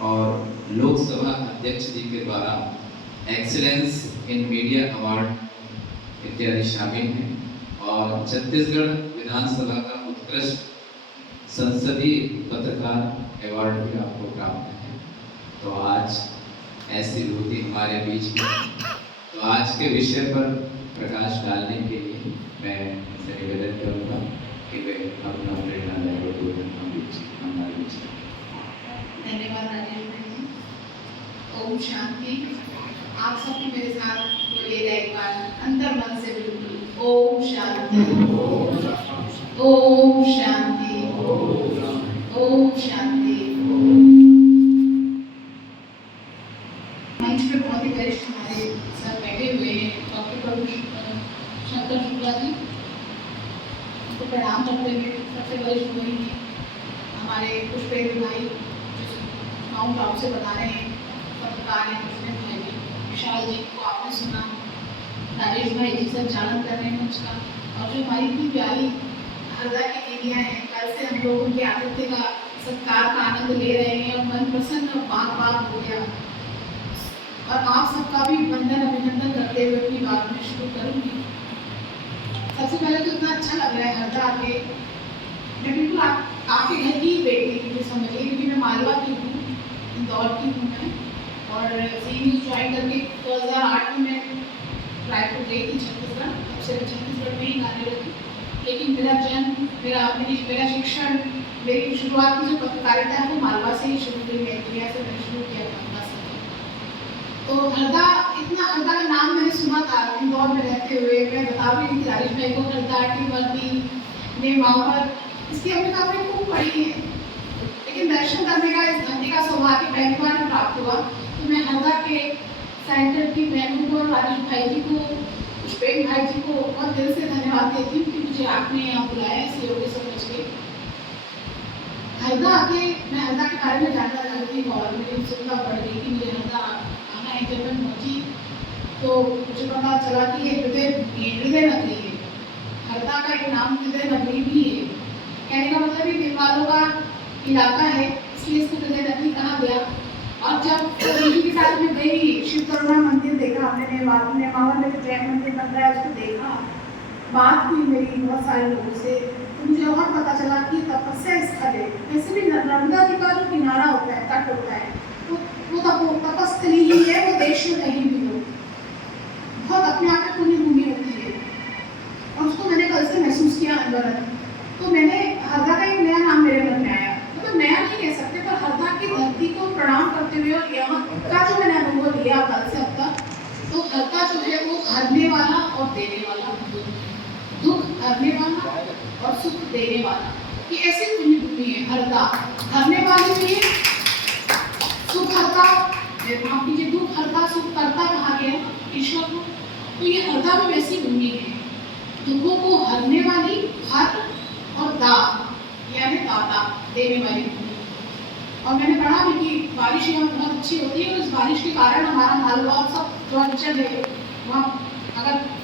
और लोकसभा अध्यक्ष जी के द्वारा एक्सीलेंस इन मीडिया अवार्ड इत्यादि शामिल हैं और छत्तीसगढ़ विधानसभा का उत्कृष्ट संसदीय पत्रकार अवार्ड भी आपको प्राप्त है। तो आज ऐसी विभूति हमारे बीच में, तो आज के विषय पर प्रकाश डालने के लिए मैं इनसे निवेदन करूँगा कि वे अपना प्रेरणादायक हमारे बीच। धन्यवाद राजेश भाई जी। ओम शांति। आप सब मेरे साथ बोलिएगा एक बार अंदर मन से बिल्कुल ओम शांति, ओम शांति, ओम शांति। मंच पे बहुत ही वरिष्ठ हमारे सर बैठे हुए हैं, डॉक्टर शंकर शुक्ला जी, उनको प्रणाम करते हुए सबसे वरिष्ठ वही हैं हमारे पुष्पेंद्र भाई माउंट आबू से बता रहे हैं, पत्रकार हैं पुष्पेंद्र भाई जी, विशाल जी को आपने सुना, राजेश भाई जी संचालन कर रहे हैं उसका, और जो हमारी इतनी प्यारी हरदा की दीदियाँ हैं, कल से हम लोग उनके आतिथ्य का सत्कार का आनंद ले रहे हैं और मन प्रसन्न और बाग बाग हो गया। और आप सबका भी वंदन अभिनंदन करते हुए अपनी बात में शुरू करूँगी। सबसे पहले तो इतना अच्छा लग रहा है हरदा आके, मैं बिल्कुल आपके घर की बेटी मुझे समझिए, क्योंकि मैं मालवा की हूँ, इंदौर की हूँ मैं, और सी न्यूज़ ज्वाइन करके 2008 में मैं रायपुर गई थी छत्तीसगढ़, तब से छत्तीसगढ़ में ही गाने लगी। लेकिन मेरा जन्म, मेरा शिक्षण, मेरी शुरुआत की जो पत्रकारिता है वो मालवा से ही शुरू हुई, मैत्रिया से मैंने शुरू किया मालवा से। तो हरदा, इतना हरदा का नाम मैंने सुना था इंदौर में रहते हुए, मैं बता भी रही थी राजेश भाई को, हरदा टीवर्दी नेमावर, इसकी हमने काफ़ी खूब पढ़ी है, लेकिन दर्शन करने का इस धरती का सौभाग्य पहली बार प्राप्त हुआ। तो मैं हरदा के सेंटर की मैनू को, राजेश भाई जी को, पुष्पेंद्र भाई जी को बहुत दिल से धन्यवाद देती हूँ कि मुझे आपने यहाँ बुलाया इस योग्य समझ के। हरदा आके मैं हरदा के बारे में जानना चाहती थी और मेरी उत्सुकता बढ़ गई कि मुझे हरदा आना है। जब मैं पहुँची तो मुझे पता चला कि ये हृदय नगरी है, हरदा का एक नाम हृदय नगरी भी है। कहने का मतलब ये वालों का इलाका है, इसलिए इसको हृदय नगरी कहा गया। और जब उन्हीं के साथ में गई, शिव करुणा मंदिर देखा हमने, नेमावर में जो जैन मंदिर बन रहा है उसको देखा, बात हुई मेरी बहुत सारे लोगों से, तो मुझे और पता चला कि तपस्या स्थल है। वैसे भी नर्मदा जी का जो किनारा होता है, तट होता है, वो तपस्थली ही है, वो देश में कहीं भी हो, बहुत अपने आप में पुण्य भूमि होती है, और उसको मैंने कल से महसूस किया अंदर। तो मैंने हरदा का एक नया नाम मेरे मन में आया, मतलब नया नहीं कह सकते, पर हरदा की धरती को प्रणाम करते हुए और यहाँ का जो मैंने अनुभव लिया कल से अब तक, तो हरदा जो है वो हरने वाला और देने वाला, दुख हरने वाला और सुख देने वाला, ये ऐसी पुण्य भूमि है हरदा। हरने वाली भी है, सुख हरता, माफ कीजिए, दुख हरता सुख करता कहा गया ईश्वर को, तो ये हरदा में वैसी भूमि है, दुखों को हरने वाली, हर और दा यानी दाता, देने वाली भूमि। और मैंने पढ़ा भी कि बारिश यहाँ बहुत अच्छी होती है, और इस बारिश के कारण हमारा मालवा सब जो अंचल है वहाँ अगर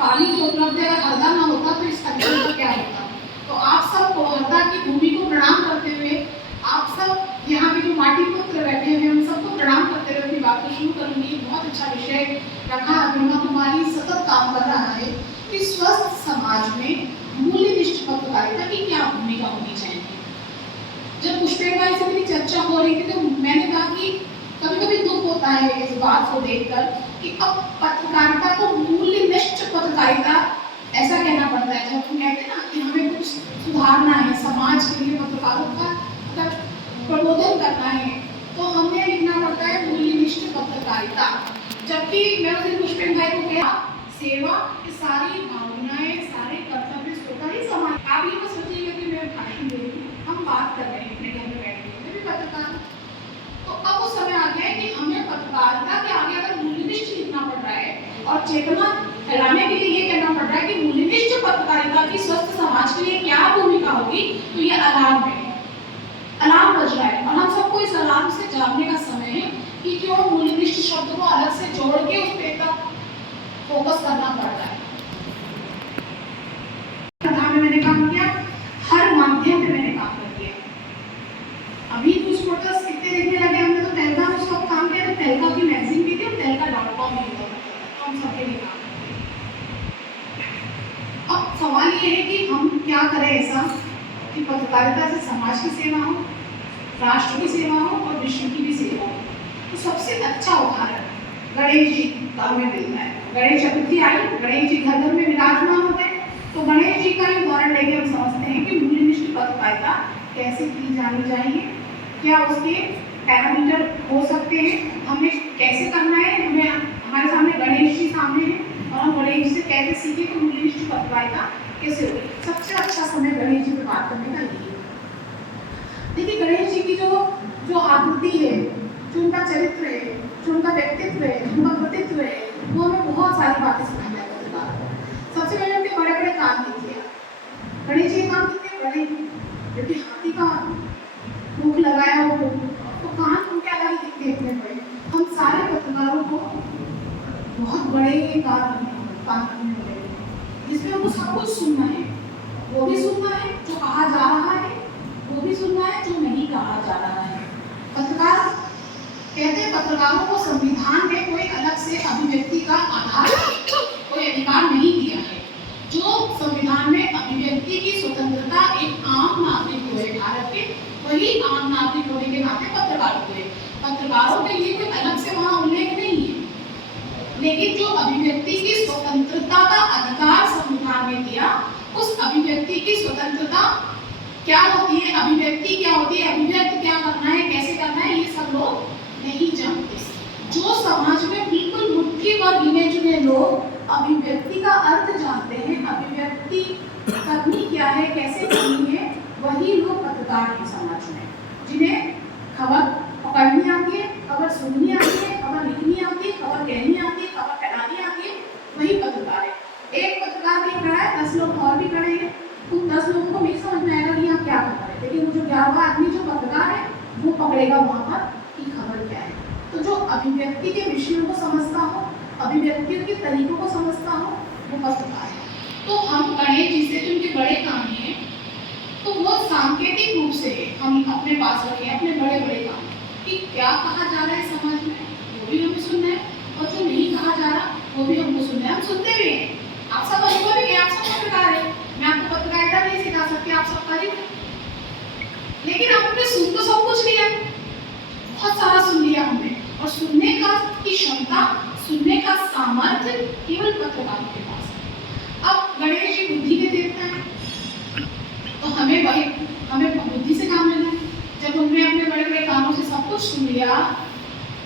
पानी जो उपलब्ध है, अगर हरदा ना होता तो इस अंचल का क्या होता। तो आप सबको हरदा की भूमि को प्रणाम करते हुए, आप सब यहाँ के जो माटी पुत्र बैठे हुए उन सबको प्रणाम करते हुए अपनी बात को शुरू करूँगी। बहुत अच्छा विषय रखा, ब्रह्मा कुमारी सतत काम कर रहा है कि स्वस्थ समाज में मूल्यनिष्ठ पत्रकारिता की क्या भूमिका होनी चाहिए। जब पुष्पेंद्र भाई से मेरी चर्चा हो रही थी तो मैंने कहा कि कभी कभी दुख होता है इस बात को देखकर कि अब पत्रकारिता को मूल्यनिष्ठ पत्रकारिता ऐसा कहना पड़ता है। जब हम कहते हैं ना कि हमें कुछ सुधारना है, समाज के लिए पत्रकारों का अगर प्रबोधन करना है, तो हमें लिखना पड़ता है मूल्यनिष्ठ पत्रकारिता। जबकि मैं उस दिन पुष्पेंद्र भाई को कहा, सेवा की सारी भावनाएं, सारे कर्तव्य स्वतः ही समाज। आप ये मत सोचिएगा कि मैं भाषण दे रही हूँ, हम बात कर रहे हैं अपने घर में बैठे, मैं भी पत्रकार। तो अब उस समय आ गया है कि हमें पत्रकारिता के आगे अगर मूल्यनिष्ठ लिखना पड़ रहा है और चेतना फैलाने के लिए ये कहना पड़ रहा है कि मूल्यनिष्ठ पत्रकारिता की स्वस्थ समाज के लिए क्या भूमिका होगी, तो ये अलार्म है, अलार्म बज रहा है। और हम सबको इस अलार्म से जागने का समय है कि क्यों मूल्यनिष्ठ शब्द को अलग से जोड़ के उस पे तक फोकस करना पड़ता है। कथा में मैंने काम किया, हर माध्यम में मैंने काम कर दिया। अभी कुछ फोटोस कितने देखने लगे समाज की सेवा हो, राष्ट्र की सेवा हो और विश्व की भी सेवा हो। तो सबसे अच्छा उदाहरण गणेश जी का हमें मिलता है। गणेश चतुर्थी आई, गणेश जी घर घर में विराजमान होते हैं, तो गणेश जी का ही उदाहरण लेके हम समझते हैं कि मूल्यनिष्ठ पत्रकारिता कैसे की जानी चाहिए, क्या उसके पैरामीटर हो सकते हैं, हमें कैसे करना है। हमें हमारे सामने गणेश जी सामने हैं और हम गणेश जी से कैसे सीखे कि मूल्यनिष्ठ पत्रकारिता कैसे होगी। सबसे अच्छा समय गणेश जी पे बात करने का यही है। देखिए गणेश जी की जो आकृति है, जो उनका चरित्र है, जो उनका व्यक्तित्व है, जो उनका कृतित्व है, वो हमें बहुत सारी बातें सिखाने लगता है। सबसे पहले उनके बड़े बड़े कान देखिए, गणेश जी के कान कितने बड़े, जबकि हाथी का मुख लगाया हो तो कान उनके अलग ही दिखते हैं इतने बड़े। हम सारे पत्रकारों को बहुत बड़े कान करने पड़ेंगे, जिसमें हमको सब कुछ सुनना है, वो भी सुनना है जो कहा जा रहा है, वो भी सुनना है जो नहीं कहा जा रहा है। पत्रकार कहते हैं पत्रकारों को संविधान में कोई अलग से अभिव्यक्ति का आधार, कोई अधिकार नहीं दिया है। जो संविधान में अभिव्यक्ति की स्वतंत्रता एक आम नागरिक हुए भारत के, वही आम नागरिक होने के नाते पत्रकार हुए। पत्रकारों के लिए कोई अलग से वहाँ उल्लेख नहीं है, लेकिन जो अभिव्यक्ति की स्वतंत्रता का अधिकार संविधान ने दिया, उस अभिव्यक्ति की स्वतंत्रता क्या होती है, अभिव्यक्ति क्या होती है, अभिव्यक्त क्या करना है, कैसे करना है, ये सब लोग नहीं जानते। जो समाज में बिल्कुल मुट्ठी भर गिने चुने लोग अभिव्यक्ति का अर्थ जानते हैं, अभिव्यक्ति करनी क्या है, कैसे करनी है, वही लोग पत्रकार हैं समाज में, जिन्हें खबर पकड़नी आती है, खबर सुननी आती है, खबर लिखनी आती है, खबर कहनी आती है, खबर फैलानी आती है, वही पत्रकार है। एक पत्रकार भी खड़ा है, 10 लोग और भी खड़े हैं, उन 10 लोगों को नहीं समझ में आएगा कि यहाँ क्या खबर है, लेकिन वो जो 11वां आदमी जो पत्रकार है वो पकड़ेगा वहाँ पर कि खबर क्या है। तो जो अभिव्यक्ति के विषयों को समझता हो, अभिव्यक्तियों के तरीकों को समझता हो, वो पत्रकार है। तो हम गणेश जी से जो उनके बड़े काम हैं, तो वो सांकेतिक रूप से हम अपने पास रखें अपने बड़े बड़े काम कि क्या कहा जा रहा है समाज में, वो भी हमें सुनना है, और जो नहीं कहा जा रहा वो भी हमको सुनना है। हम सुनते भी हैं, आप सब अनुभव भी हैं, आप सब पत्रकार हैं, मैं आपको पत्रकारिता नहीं सिखा सकती, आप सब करें, लेकिन आपने सुन तो सब कुछ लिया, बहुत सारा सुन लिया हमने, और सुनने का की क्षमता, सुनने का सामर्थ्य केवल पत्रकारों के पास है। अब गणेश जी बुद्धि के देवता है, तो हमें बुद्धि से काम लेना है। जब हमने अपने बड़े बड़े कानों से सब कुछ सुन लिया,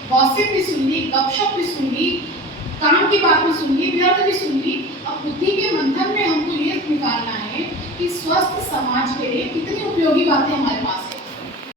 गॉसिप भी सुन ली, गपशप भी सुन ली, काम की बात भी सुन ली, व्यर्थ भी सुन ली, अब बुद्धि के मंथन में हमको ये निकालना है कि स्वस्थ समाज के लिए कितनी उपयोगी बातें हमारे पास है।